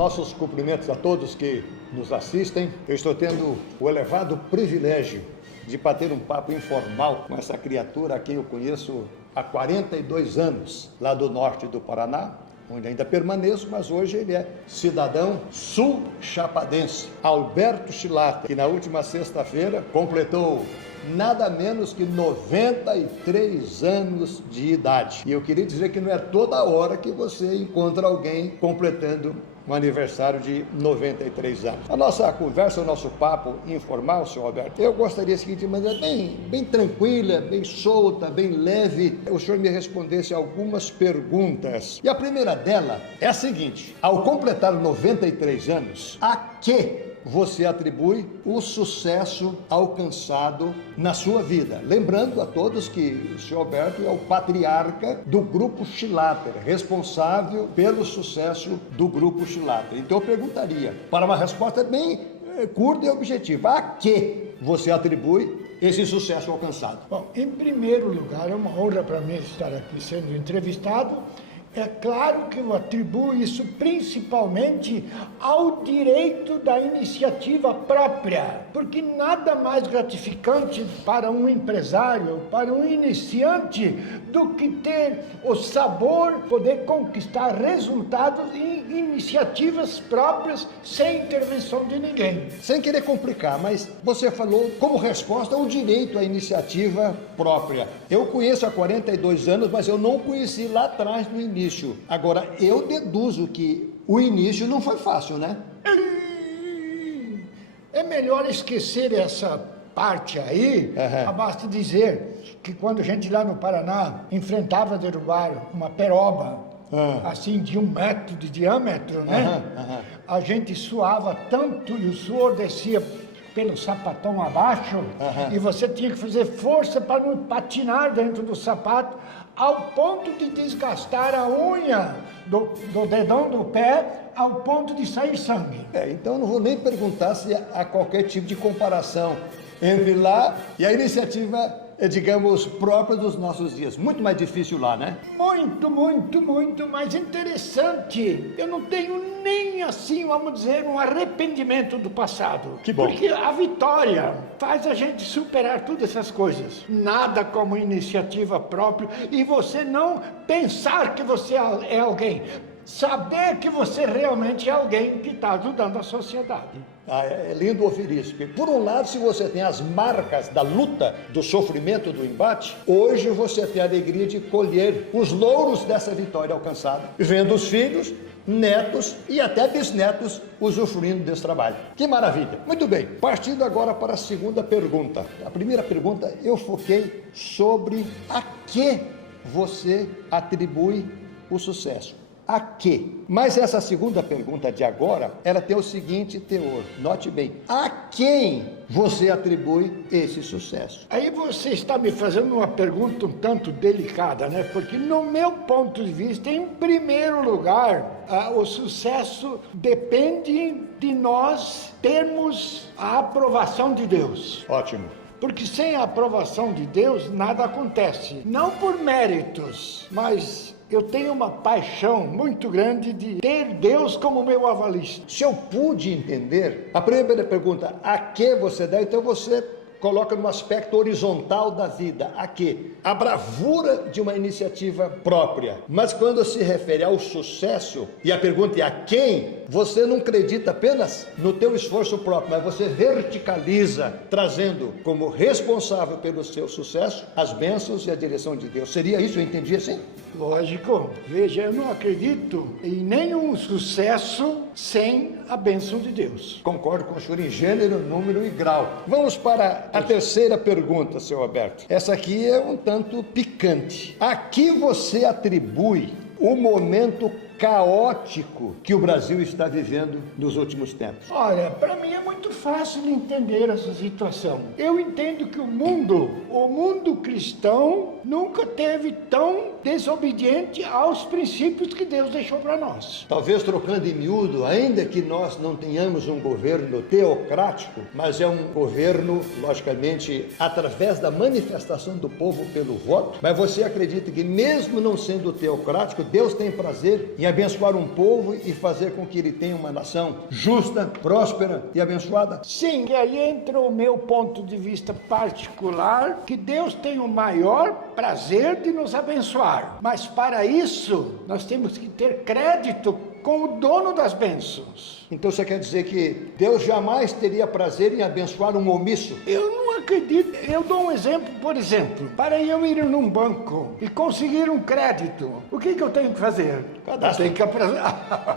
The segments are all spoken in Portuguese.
Nossos cumprimentos a todos que nos assistem. Eu estou tendo o elevado privilégio de bater um papo informal com essa criatura a quem eu conheço há 42 anos, lá do norte do Paraná, onde ainda permaneço, mas hoje ele é cidadão sul-chapadense, Alberto Chilata, que na última sexta-feira completou nada menos que 93 anos de idade. E eu queria dizer que não é toda hora que você encontra alguém completando um aniversário de 93 anos. A nossa conversa, o nosso papo informal, senhor Alberto, eu gostaria de seguinte maneira, bem tranquila, bem solta, bem leve, o senhor me respondesse algumas perguntas. E a primeira dela é a seguinte: ao completar 93 anos, a que você atribui o sucesso alcançado na sua vida? Lembrando a todos que o senhor Alberto é o patriarca do Grupo Chilater, responsável pelo sucesso do Grupo Chilater. Então eu perguntaria, para uma resposta bem curta e objetiva, a que você atribui esse sucesso alcançado? Bom, em primeiro lugar, é uma honra para mim estar aqui sendo entrevistado. É claro que eu atribuo isso principalmente ao direito da iniciativa própria, porque nada mais gratificante para um empresário, para um iniciante, do que ter o sabor, poder conquistar resultados em iniciativas próprias, sem intervenção de ninguém. Sem querer complicar, mas você falou como resposta o direito à iniciativa própria. Eu conheço há 42 anos, mas eu não conheci lá atrás no início. Agora, eu deduzo que o início não foi fácil, né? É melhor esquecer essa parte aí. Basta dizer que quando a gente lá no Paraná enfrentava derrubar uma peroba, assim de 1 metro de diâmetro, né? A gente suava tanto e o suor descia pelo sapatão abaixo, e você tinha que fazer força para não patinar dentro do sapato, ao ponto de desgastar a unha do dedão do pé, ao ponto de sair sangue. Então eu não vou nem perguntar se há qualquer tipo de comparação entre lá e a iniciativa, digamos, própria dos nossos dias. Muito mais difícil lá, né? Muito mais interessante. Eu não tenho nem assim, vamos dizer, um arrependimento do passado. Que bom. Porque a vitória faz a gente superar todas essas coisas. Nada como iniciativa própria e você não pensar que você é alguém. Saber que você realmente é alguém que está ajudando a sociedade. É lindo ouvir isso, porque por um lado, se você tem as marcas da luta, do sofrimento, do embate, hoje você tem a alegria de colher os louros dessa vitória alcançada, vendo os filhos, netos e até bisnetos usufruindo desse trabalho. Que maravilha! Muito bem, partindo agora para a segunda pergunta. A primeira pergunta eu foquei sobre a que você atribui o sucesso. A quê? Mas essa segunda pergunta de agora, ela tem o seguinte teor, note bem, a quem você atribui esse sucesso? Aí você está me fazendo uma pergunta um tanto delicada, né? Porque no meu ponto de vista, em primeiro lugar, o sucesso depende de nós termos a aprovação de Deus. Ótimo. Porque sem a aprovação de Deus, nada acontece. Não por méritos, mas eu tenho uma paixão muito grande de ter Deus como meu avalista. Se eu pude entender, a primeira pergunta, a que você dá, então você coloca no aspecto horizontal da vida. A quê? A bravura de uma iniciativa própria. Mas quando se refere ao sucesso, e a pergunta é a quem, você não acredita apenas no teu esforço próprio, mas você verticaliza, trazendo como responsável pelo seu sucesso as bênçãos e a direção de Deus. Seria isso? Eu entendi assim? Lógico. Veja, eu não acredito em nenhum sucesso sem a bênção de Deus. Concordo com o senhor em gênero, número e grau. Vamos para a terceira pergunta, senhor Alberto. Essa aqui é um tanto picante. A que você atribui o momento caótico que o Brasil está vivendo nos últimos tempos? Olha, para mim é muito fácil de entender essa situação. Eu entendo que o mundo cristão nunca teve tão desobediente aos princípios que Deus deixou para nós. Talvez trocando em miúdo, ainda que nós não tenhamos um governo teocrático, mas é um governo, logicamente, através da manifestação do povo pelo voto, mas você acredita que mesmo não sendo teocrático, Deus tem prazer em abençoar um povo e fazer com que ele tenha uma nação justa, próspera e abençoada? Sim, e aí entra o meu ponto de vista particular, que Deus tem o maior prazer de nos abençoar. Mas para isso, nós temos que ter crédito com o dono das bênçãos. Então você quer dizer que Deus jamais teria prazer em abençoar um omisso? Eu não acredito. Eu dou um exemplo, por exemplo. Para eu ir num banco e conseguir um crédito, o que eu tenho que fazer? Cadastro. Eu tenho que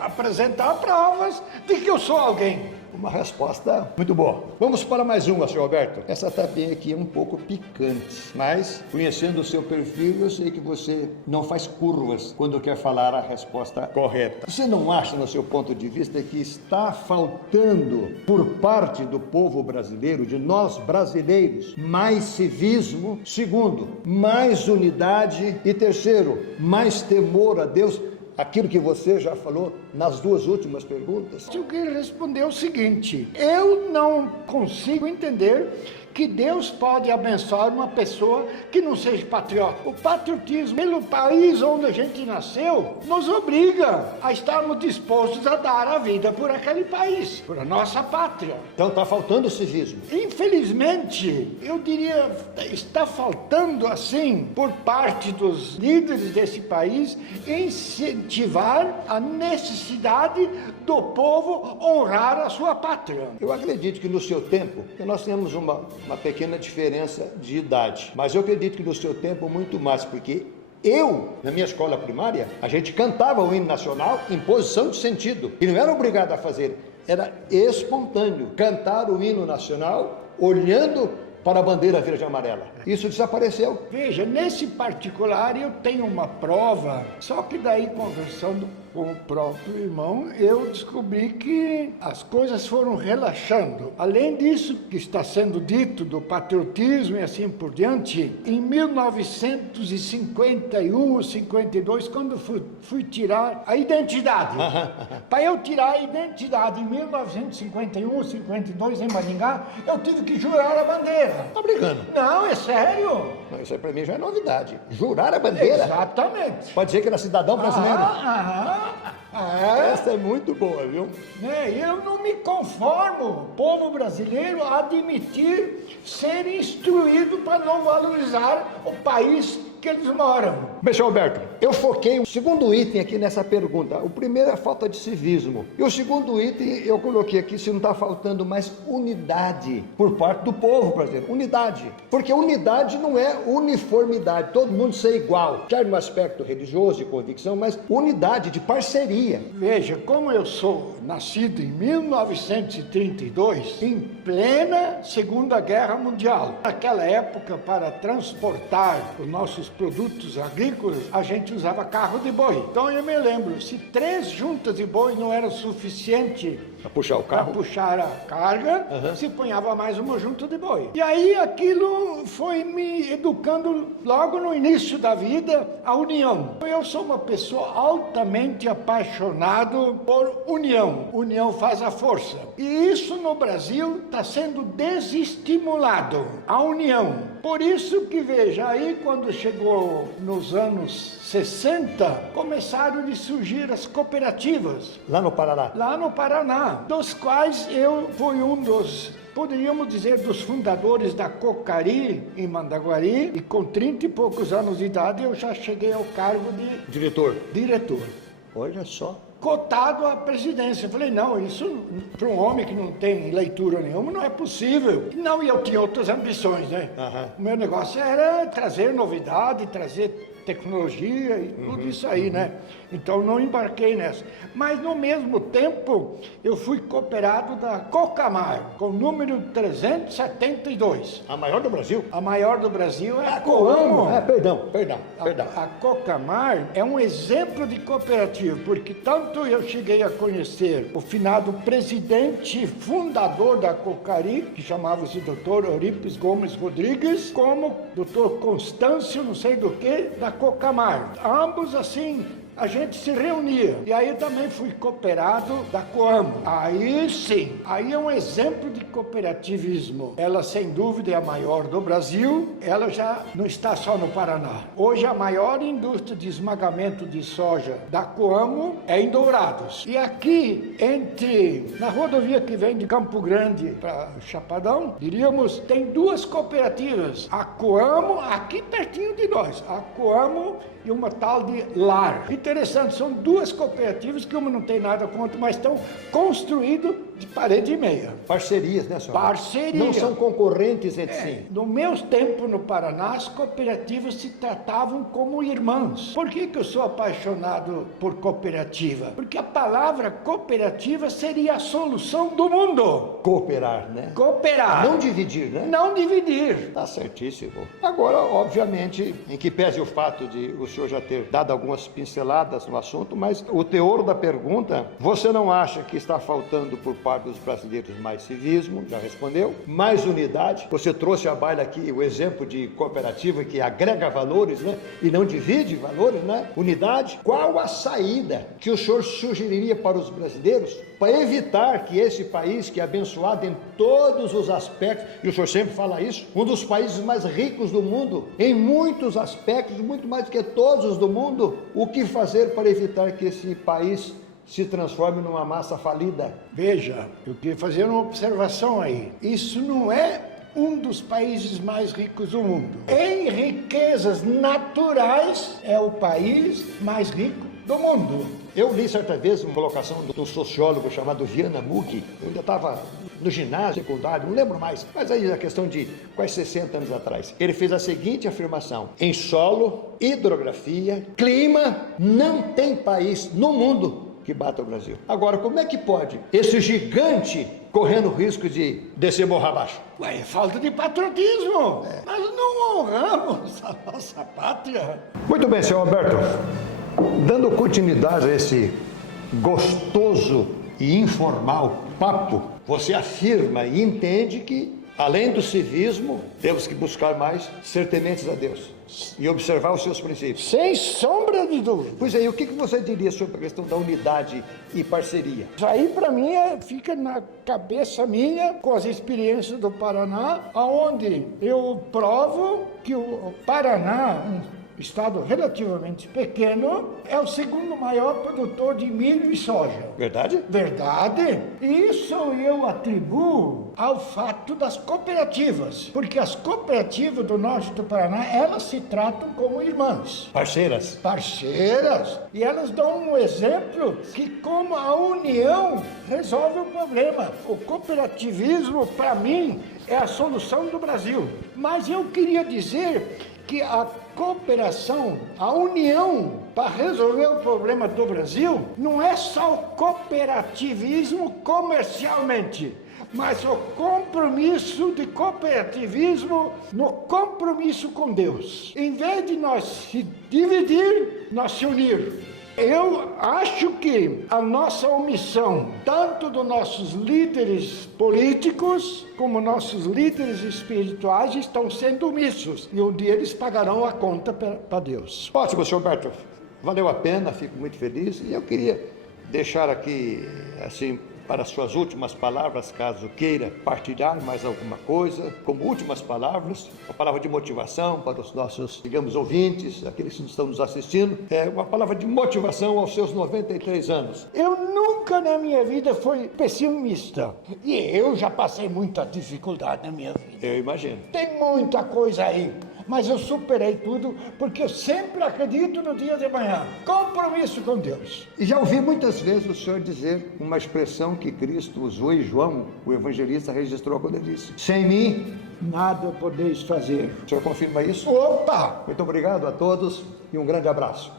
apresentar provas de que eu sou alguém. Uma resposta muito boa. Vamos para mais uma, senhor Alberto. Essa tapinha aqui é um pouco picante, mas conhecendo o seu perfil, eu sei que você não faz curvas quando quer falar a resposta correta. Você não acha, no seu ponto de vista, que está faltando por parte do povo brasileiro, de nós brasileiros, mais civismo? Segundo, mais unidade. E terceiro, mais temor a Deus? Aquilo que você já falou nas duas últimas perguntas. Eu queria responder o seguinte: eu não consigo entender que Deus pode abençoar uma pessoa que não seja patriota. O patriotismo pelo país onde a gente nasceu nos obriga a estarmos dispostos a dar a vida por aquele país, por a nossa pátria. Então está faltando civismo. Infelizmente, eu diria, está faltando assim, por parte dos líderes desse país, incentivar a necessidade do povo honrar a sua pátria. Eu acredito que no seu tempo, que nós temos uma pequena diferença de idade, mas eu acredito que no seu tempo muito mais, porque na minha escola primária, a gente cantava o hino nacional em posição de sentido, e não era obrigado a fazer, era espontâneo, cantar o hino nacional olhando para a bandeira verde e amarela. Isso desapareceu. Veja, nesse particular eu tenho uma prova, só que daí conversando com o próprio irmão, eu descobri que as coisas foram relaxando. Além disso que está sendo dito do patriotismo e assim por diante, em 1951, 52, quando fui tirar a identidade. Para eu tirar a identidade em 1951, 52 em Maringá, eu tive que jurar a bandeira. Tá brincando? Não, é sério. Não, isso aí para mim já é novidade. Jurar a bandeira? Exatamente. Pode dizer que era cidadão brasileiro. Essa é muito boa, viu? Eu não me conformo, povo brasileiro, a admitir ser instruído para não valorizar o país que eles moram. Bem, senhor Alberto, eu foquei o segundo item aqui nessa pergunta. O primeiro é a falta de civismo. E o segundo item eu coloquei aqui se não está faltando mais unidade por parte do povo brasileiro. Unidade. Porque unidade não é uniformidade, todo mundo ser igual. Quer no aspecto religioso, de convicção, mas unidade, de parceria. Veja, como eu sou nascido em 1932, em plena Segunda Guerra Mundial. Naquela época, para transportar os nossos produtos agrícolas, a gente usava carro de boi. Então eu me lembro, se 3 juntas de boi não era suficiente para puxar o carro, para puxar a carga, se punhava mais uma junta de boi. E aí aquilo foi me educando logo no início da vida, a união. Eu sou uma pessoa altamente apaixonado por união. União faz a força. E isso no Brasil está sendo desestimulado, a união. Por isso que, veja, aí quando chegou nos anos 60, começaram a surgir as cooperativas. Lá no Paraná? Lá no Paraná, dos quais eu fui um dos, poderíamos dizer, dos fundadores da Cocari, em Mandaguari, e com 30 e poucos anos de idade eu já cheguei ao cargo de diretor. Olha só. Cotado à presidência. Eu falei, não, isso para um homem que não tem leitura nenhuma não é possível. Não, e eu tinha outras ambições, né? O meu negócio era trazer novidade, trazer tecnologia e tudo isso aí, né? Então não embarquei nessa. Mas no mesmo tempo eu fui cooperado da Cocamar, com o número 372. A maior do Brasil? A maior do Brasil é a Coamo. Perdão. A Cocamar é um exemplo de cooperativa, porque tanto eu cheguei a conhecer o finado presidente fundador da Cocari, que chamava-se Dr. Eurípides Gomes Rodrigues, como Dr. Constâncio, não sei do que, da Cocamar. Ambos, assim, a gente se reunia. E aí eu também fui cooperado da Coamo. Aí sim, aí é um exemplo de cooperativismo. Ela, sem dúvida, é a maior do Brasil. Ela já não está só no Paraná. Hoje a maior indústria de esmagamento de soja da Coamo é em Dourados. E aqui, na rodovia que vem de Campo Grande para Chapadão, diríamos, tem duas cooperativas. A Coamo, aqui pertinho de nós, a Coamo e uma tal de Lar. Interessante, são duas cooperativas que uma não tem nada contra, mas estão construídas de parede e meia. Parcerias, né, senhor? Parceria. Não são concorrentes entre si. No meu tempo no Paraná, as cooperativas se tratavam como irmãs. Por que eu sou apaixonado por cooperativa? Porque a palavra cooperativa seria a solução do mundo. Cooperar, né? Cooperar. Não dividir, né? Não dividir. Tá certíssimo. Agora, obviamente, em que pese o fato de o senhor já ter dado algumas pinceladas no assunto, mas o teor da pergunta, você não acha que está faltando por parte dos brasileiros mais civismo? Já respondeu. Mais unidade. Você trouxe à baila aqui o exemplo de cooperativa que agrega valores, né? E não divide valores, né? Unidade. Qual a saída que o senhor sugeriria para os brasileiros para evitar que esse país, que é abençoado em todos os aspectos, e o senhor sempre fala isso, um dos países mais ricos do mundo, em muitos aspectos, muito mais do que todos os do mundo, o que fazer para evitar que esse país se transforme numa massa falida? Veja, eu queria fazer uma observação aí. Isso não é um dos países mais ricos do mundo. Em riquezas naturais, é o país mais rico do mundo. Eu li certa vez uma colocação de um sociólogo chamado Viana Mughi. Eu ainda estava no ginásio secundário, não lembro mais, mas aí a questão de quase 60 anos atrás. Ele fez a seguinte afirmação: em solo, hidrografia, clima, não tem país no mundo que bata o Brasil. Agora, como é que pode esse gigante correndo o risco de descer morra abaixo? Ué, é falta de patriotismo. Nós não honramos a nossa pátria. Muito bem, senhor Alberto. Dando continuidade a esse gostoso e informal papo, você afirma e entende que, além do civismo, temos que buscar mais ser tementes a Deus e observar os seus princípios. Sem sombra de dúvida. Pois aí, o que você diria sobre a questão da unidade e parceria? Isso aí, para mim, fica na cabeça minha, com as experiências do Paraná, onde eu provo que o Paraná, estado relativamente pequeno, é o segundo maior produtor de milho e soja. Verdade? Verdade. Isso eu atribuo ao fato das cooperativas, porque as cooperativas do norte do Paraná, elas se tratam como irmãs. Parceiras. Parceiras. E elas dão um exemplo que como a união resolve o problema. O cooperativismo, para mim, é a solução do Brasil. Mas eu queria dizer que a cooperação, a união para resolver o problema do Brasil, não é só o cooperativismo comercialmente, mas o compromisso de cooperativismo no compromisso com Deus. Em vez de nós se dividir, nós se unir. Eu acho que a nossa omissão, tanto dos nossos líderes políticos, como nossos líderes espirituais, estão sendo omissos. E um dia eles pagarão a conta para Deus. Ótimo, senhor Alberto. Valeu a pena, fico muito feliz. E eu queria deixar aqui, assim, para as suas últimas palavras, caso queira partilhar mais alguma coisa, como últimas palavras, uma palavra de motivação para os nossos, digamos, ouvintes, aqueles que estão nos assistindo, uma palavra de motivação aos seus 93 anos. Eu nunca na minha vida fui pessimista, e eu já passei muita dificuldade na minha vida. Eu imagino. Tem muita coisa aí, mas eu superei tudo, porque eu sempre acredito no dia de amanhã. Compromisso com Deus. E já ouvi muitas vezes o senhor dizer uma expressão que Cristo usou e João, o evangelista, registrou quando ele disse: sem mim, nada podeis fazer. O senhor confirma isso? Opa! Muito obrigado a todos e um grande abraço.